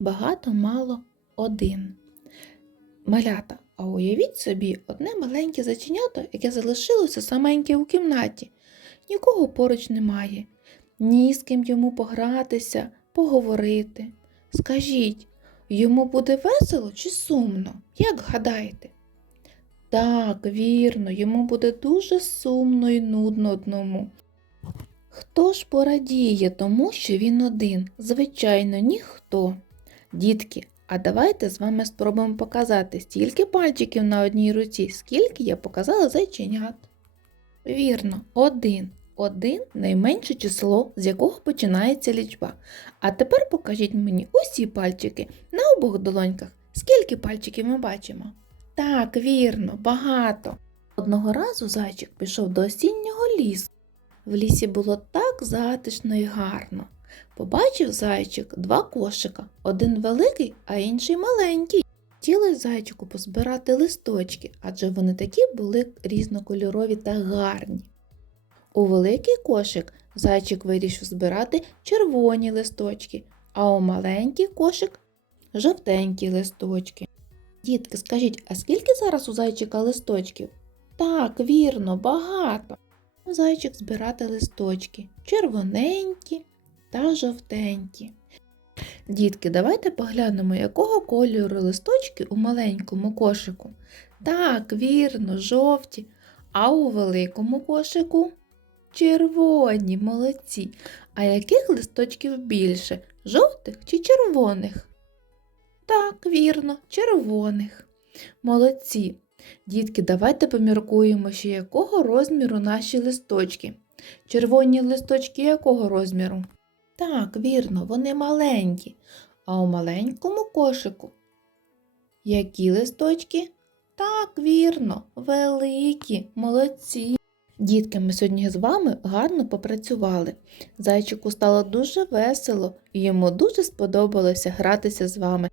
Багато мало один. Малята, а уявіть собі одне маленьке заченято, яке залишилося саменьке у кімнаті. Нікого поруч немає, ні з ким йому погратися, поговорити. Скажіть, йому буде весело чи сумно? Як гадаєте? Так, вірно, йому буде дуже сумно і нудно одному. Хто ж порадіє тому, що він один? Звичайно, ніхто. Дітки, а давайте з вами спробуємо показати, стільки пальчиків на одній руці, скільки я показала зайченят. Вірно, один. Один найменше число, з якого починається лічба. А тепер покажіть мені усі пальчики на обох долоньках. Скільки пальчиків ми бачимо? Так, вірно, багато. Одного разу зайчик пішов до осіннього лісу. В лісі було так затишно і гарно. Побачив зайчик два кошика, один великий, а інший маленький. Хотілося зайчику позбирати листочки, адже вони такі були різнокольорові та гарні. У великий кошик зайчик вирішив збирати червоні листочки, а у маленький кошик жовтенькі листочки. Дітки, скажіть, а скільки зараз у зайчика листочків? Так, вірно, багато. Зайчик збирати листочки червоненькі та жовтенькі. Дітки, давайте поглянемо, якого кольору листочки у маленькому кошику. Так, вірно, жовті, а у великому кошику червоні, молодці. А яких листочків більше? Жовтих чи червоних? Так, вірно, червоних. Молодці. Дітки, давайте поміркуємо, ще якого розміру наші листочки. Червоні листочки якого розміру? Так, вірно, вони маленькі. А у маленькому кошику. Які листочки? Так, вірно, великі, молодці. Дітки, ми сьогодні з вами гарно попрацювали. Зайчику стало дуже весело, і йому дуже сподобалося гратися з вами.